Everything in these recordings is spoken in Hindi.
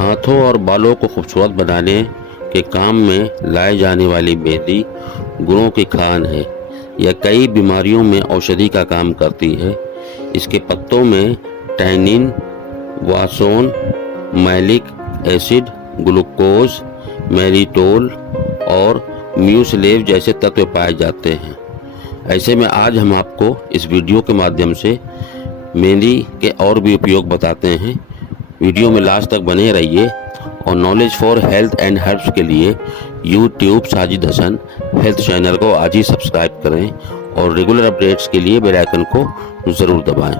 हाथों और बालों को खूबसूरत बनाने के काम में लाई जाने वाली मेहंदी गुणों की खान है। यह कई बीमारियों में औषधि का काम करती है। इसके पत्तों में टैनिन, वासोन, मैलिक एसिड, ग्लूकोज, मैलिटोल और म्यूसिलेव जैसे तत्व पाए जाते हैं। ऐसे में आज हम आपको इस वीडियो के माध्यम से मेहंदी के और भी उपयोग बताते हैं। वीडियो में लास्ट तक बने रहिए और knowledge for health and herbs के लिए YouTube Sajid Hasan health channel को आज ही सब्सक्राइब करें और रेगुलर अपडेट्स के लिए बेल आइकन को ज़रूर दबाएं।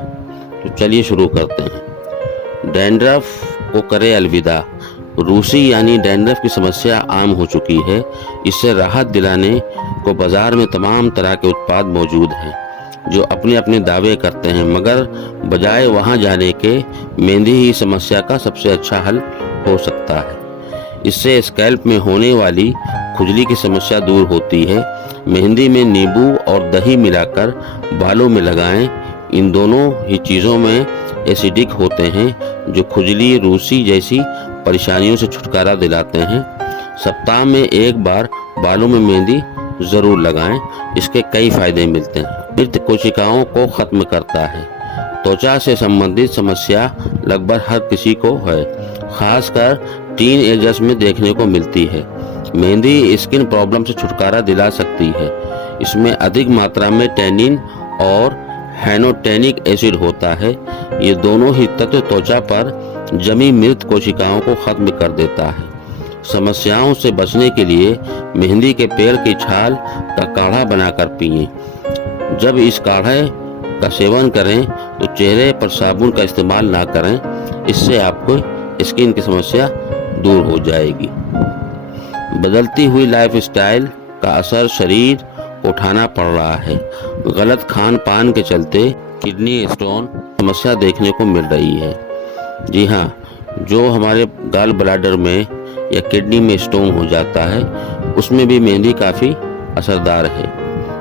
तो चलिए शुरू करते हैं। डैंड्रफ को करे अलविदा। रूसी यानी डैंड्रफ की समस्या आम हो चुकी है। इससे राहत दिलाने को बाज़ार में तमाम तरह के उत्पाद मौजूद हैं जो अपने अपने दावे करते हैं, मगर बजाय वहां जाने के मेहंदी ही समस्या का सबसे अच्छा हल हो सकता है। इससे स्कैल्प में होने वाली खुजली की समस्या दूर होती है। मेहंदी में नींबू और दही मिलाकर बालों में लगाएं। इन दोनों ही चीज़ों में एसिडिक होते हैं जो खुजली, रूसी जैसी परेशानियों से छुटकारा दिलाते हैं। सप्ताह में एक बार बालों में मेहंदी ज़रूर लगाएं। इसके कई फायदे मिलते हैं। मृत कोशिकाओं को खत्म करता है। त्वचा से संबंधित समस्या लगभग हर किसी को है, खासकर टीन एजर्स में देखने को मिलती है। मेहंदी स्किन प्रॉब्लम से छुटकारा दिला सकती है। इसमें अधिक मात्रा में टैनिन और हैनोटैनिक एसिड होता है। ये दोनों ही तत्व त्वचा पर जमी मृत कोशिकाओं को खत्म कर देता है। समस्याओं से बचने के लिए मेहंदी के पेड़ की छाल का काढ़ा बनाकर पिएं। जब इस काढ़े का सेवन करें तो चेहरे पर साबुन का इस्तेमाल ना करें। इससे आपको स्किन की समस्या दूर हो जाएगी। बदलती हुई लाइफस्टाइल का असर शरीर को उठाना पड़ रहा है। गलत खान पान के चलते किडनी स्टोन समस्या देखने को मिल रही है। जी हाँ, जो हमारे गाल ब्लैडर में या किडनी में स्टोन हो जाता है उसमें भी मेहंदी काफ़ी असरदार है।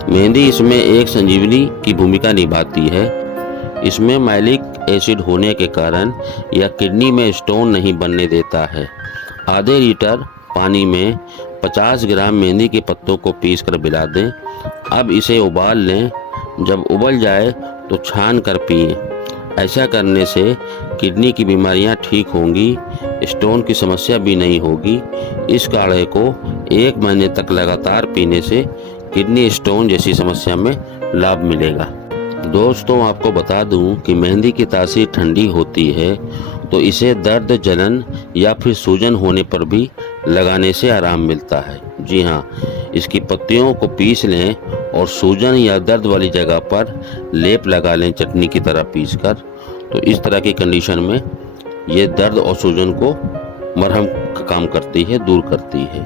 मेहंदी इसमें एक संजीवनी की भूमिका निभाती है। इसमें मैलिक एसिड होने के कारण यह किडनी में स्टोन नहीं बनने देता है। आधे लीटर पानी में 50 ग्राम मेहंदी के पत्तों को पीसकर मिला दें। अब इसे उबाल लें। जब उबल जाए तो छान कर पिएं। ऐसा करने से किडनी की बीमारियां ठीक होंगी, स्टोन की समस्या भी नहीं होगी। इस काढ़े को 1 महीने तक लगातार पीने से किडनी स्टोन जैसी समस्या में लाभ मिलेगा। दोस्तों, आपको बता दूं कि मेहंदी की तासीर ठंडी होती है, तो इसे दर्द, जलन या फिर सूजन होने पर भी लगाने से आराम मिलता है। जी हाँ, इसकी पत्तियों को पीस लें और सूजन या दर्द वाली जगह पर लेप लगा लें चटनी की तरह पीसकर। तो इस तरह की कंडीशन में ये दर्द और सूजन को मरहम का काम करती है, दूर करती है।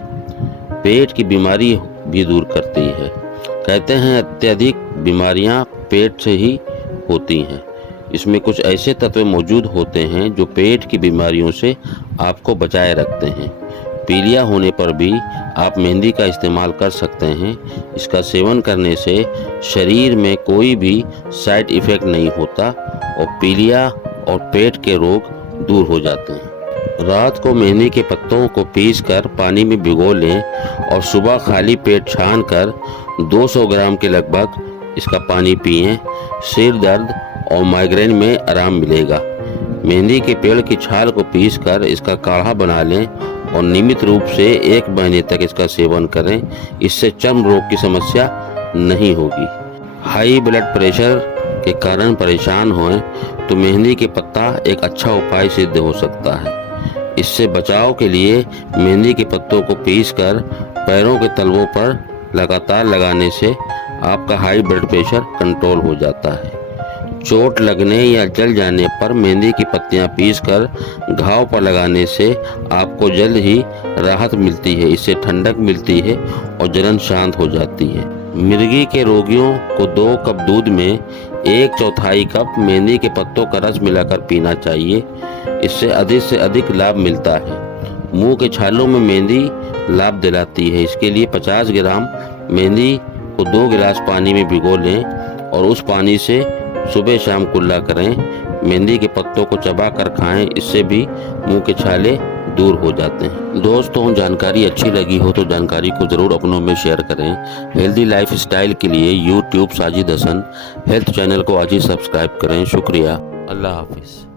पेट की बीमारी भी दूर करती है। कहते हैं अत्यधिक बीमारियां पेट से ही होती हैं। इसमें कुछ ऐसे तत्व मौजूद होते हैं जो पेट की बीमारियों से आपको बचाए रखते हैं। पीलिया होने पर भी आप मेहंदी का इस्तेमाल कर सकते हैं। इसका सेवन करने से शरीर में कोई भी साइड इफ़ेक्ट नहीं होता और पीलिया और पेट के रोग दूर हो जाते हैं। रात को मेहंदी के पत्तों को पीसकर पानी में भिगो लें और सुबह खाली पेट छानकर 200 ग्राम के लगभग इसका पानी पिएं। सिर दर्द और माइग्रेन में आराम मिलेगा। मेहंदी के पेड़ की छाल को पीसकर इसका काढ़ा बना लें और नियमित रूप से 1 महीने तक इसका सेवन करें। इससे चर्म रोग की समस्या नहीं होगी। हाई ब्लड प्रेशर के कारण परेशान हों तो मेहंदी के पत्ता एक अच्छा उपाय सिद्ध हो सकता है। इससे बचाव के लिए मेहंदी के पत्तों को पीसकर पैरों के तलवों पर लगातार लगाने से आपका हाई ब्लड प्रेशर कंट्रोल हो जाता है। चोट लगने या जल जाने पर मेहंदी की पत्तियां पीसकर घाव पर लगाने से आपको जल्द ही राहत मिलती है। इससे ठंडक मिलती है और जलन शांत हो जाती है। मिर्गी के रोगियों को 2 कप दूध में 1/4 कप मेहंदी के पत्तों का रस मिलाकर पीना चाहिए। इससे अधिक लाभ मिलता है। मुंह के छालों में मेहंदी लाभ दिलाती है। इसके लिए 50 ग्राम मेहंदी को 2 गिलास पानी में भिगो लें और उस पानी से सुबह शाम कुल्ला करें। मेहंदी के पत्तों को चबाकर खाएं। इससे भी मुंह के छाले दूर हो जाते हैं। दोस्तों, जानकारी अच्छी लगी हो तो जानकारी को ज़रूर अपनों में शेयर करें। हेल्दी लाइफ स्टाइल के लिए YouTube Sajid Hasan health channel को आज ही सब्सक्राइब करें। शुक्रिया। अल्लाह हाफिज़।